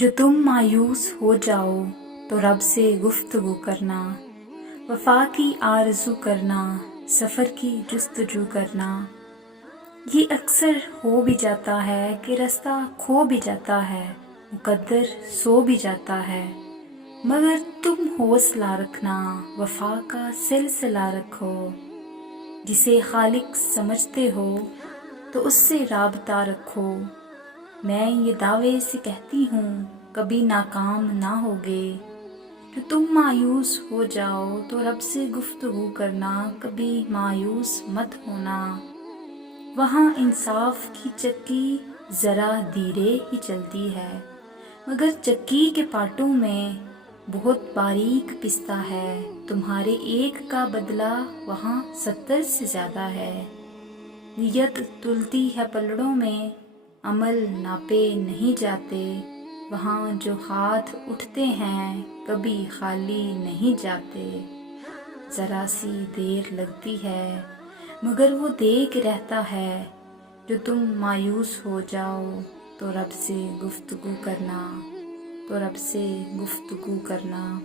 جو تم مایوس ہو جاؤ تو رب سے گفتگو کرنا، وفا کی آرزو کرنا، سفر کی جستجو کرنا۔ یہ اکثر ہو بھی جاتا ہے کہ رستہ کھو بھی جاتا ہے، مقدر سو بھی جاتا ہے، مگر تم حوصلہ رکھنا، وفا کا سلسلہ رکھو۔ جسے خالق سمجھتے ہو تو اس سے رابطہ رکھو۔ میں یہ دعوے سے کہتی ہوں کبھی ناکام نہ ہوگے۔ جو تم مایوس ہو جاؤ تو رب سے گفتگو کرنا، کبھی مایوس مت ہونا۔ وہاں انصاف کی چکی ذرا دھیرے ہی چلتی ہے، مگر چکی کے پارٹوں میں بہت باریک پستا ہے۔ تمہارے ایک کا بدلہ وہاں 70 سے زیادہ ہے۔ نیت تلتی ہے پلڑوں میں، عمل ناپے نہیں جاتے۔ وہاں جو ہاتھ اٹھتے ہیں کبھی خالی نہیں جاتے۔ ذرا سی دیر لگتی ہے مگر وہ دیکھ رہتا ہے۔ جو تم مایوس ہو جاؤ تو رب سے گفتگو کرنا، تو رب سے گفتگو کرنا۔